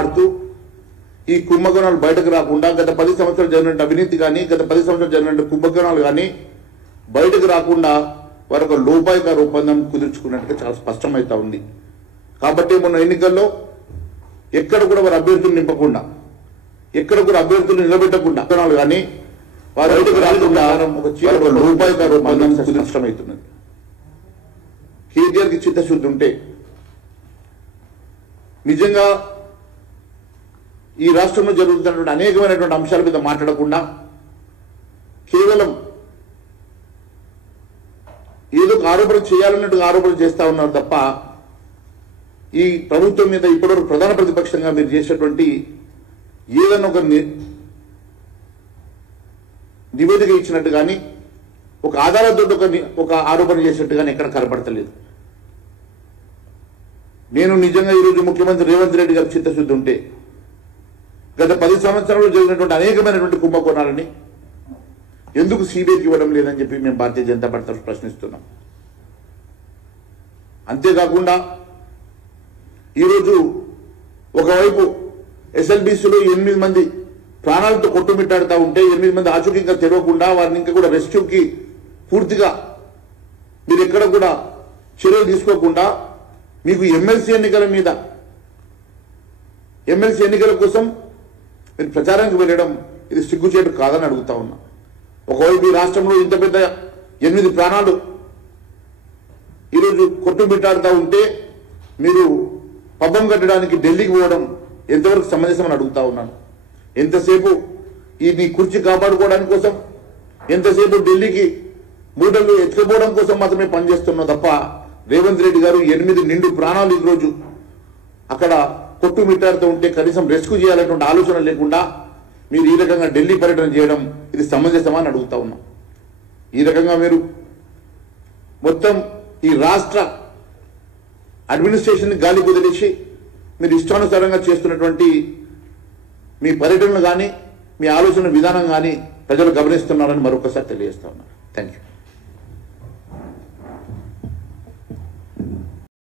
ఆడుతూ ఈ కుంభకోణాలు బయటకు రాకుండా గత 10 సంవత్సరాలు జరిగిన అవినీతి కానీ గత 10 సంవత్సరాలు జరిగిన కుంభకోణాలు కానీ బయటకు రాకుండా వారు ఒక లోపాయికార ఒప్పందం కుదుర్చుకున్నట్టుగా చాలా స్పష్టమవుతా ఉంది. కాబట్టి మొన్న ఎన్నికల్లో ఎక్కడ కూడా వారు అభ్యర్థులు నింపకుండా ఎక్కడ కూడా అభ్యర్థులు నిలబెట్టకుండా కానీ వారు బయటకు రాకుండా ఒక లోపాయికార ఒప్పందం కుదుర్చడమవుతున్నది. కేటీఆర్కి చిత్తశుద్ధి ఉంటే నిజంగా ఈ రాష్ట్రంలో జరుగుతున్నటువంటి అనేకమైనటువంటి అంశాల మీద మాట్లాడకుండా కేవలం ఏదో ఒక ఆరోపణ చేయాలన్నట్టుగా ఆరోపణ చేస్తా ఉన్నారు తప్ప ఈ ప్రభుత్వం మీద ఇప్పటివరకు ప్రధాన ప్రతిపక్షంగా మీరు చేసేటువంటి ఏదైనా ఒక నివేదిక ఇచ్చినట్టు కానీ ఒక ఆధారంతో ఒక ఆరోపణ చేసినట్టు కానీ ఎక్కడ కనపడతలేదు. నేను నిజంగా ఈరోజు ముఖ్యమంత్రి రేవంత్ రెడ్డి గారికి చిత్తశుద్ధి ఉంటే గత 10 సంవత్సరాల్లో జరిగినటువంటి అనేకమైనటువంటి కుంభకోణాలని ఎందుకు సిబిఐకి ఇవ్వడం లేదని చెప్పి మేము భారతీయ జనతా పార్టీ తరఫున ప్రశ్నిస్తున్నాం. అంతేకాకుండా ఈరోజు ఒకవైపు ఎస్ఎల్బీసీలో 8 మంది ప్రాణాలతో కొట్టుమిట్టాడుతూ ఉంటే 8 మంది ఆచూకీగా తెలియకుండా వారిని ఇంకా కూడా రెస్క్యూకి పూర్తిగా మీరు ఎక్కడ కూడా చర్యలు తీసుకోకుండా మీకు ఎమ్మెల్సీ ఎన్నికల కోసం మీరు ప్రచారానికి వెళ్ళడం ఇది సిగ్గుచేటు కాదని అడుగుతా ఉన్నా. ఒకవైపు ఈ రాష్ట్రంలో ఇంత పెద్ద 8 ప్రాణాలు ఈరోజు కొట్టుమిట్టాడుతూ ఉంటే మీరు పబ్బం కట్టడానికి ఢిల్లీకి పోవడం ఎంతవరకు సమంజసమని అడుగుతా ఉన్నాను. ఎంతసేపు ఈ నీ కుర్చీ కాపాడుకోవడానికి కోసం ఎంతసేపు ఢిల్లీకి మూటలు ఎత్తుకుపోవడం కోసం మాత్రమే పనిచేస్తున్నావు తప్ప రేవంత్ రెడ్డి గారు 8 నిండు ప్రాణాలు ఈరోజు అక్కడ కొట్టుమిట్టాడుతూ ఉంటే కనీసం రెస్క్యూ చేయాలనేటువంటి ఆలోచన లేకుండా మీరు ఈ రకంగా ఢిల్లీ పర్యటన చేయడం ఇది సమంజసమా అని అడుగుతా ఉన్నాం. ఈ రకంగా మీరు మొత్తం ఈ రాష్ట్ర అడ్మినిస్ట్రేషన్ గాలి కుదిలేసి మీరు ఇష్టానుసారంగా చేస్తున్నటువంటి మీ పర్యటనలు కానీ మీ ఆలోచన విధానం కానీ ప్రజలు గమనిస్తున్నారని మరొకసారి తెలియజేస్తా ఉన్నారు. Thank you.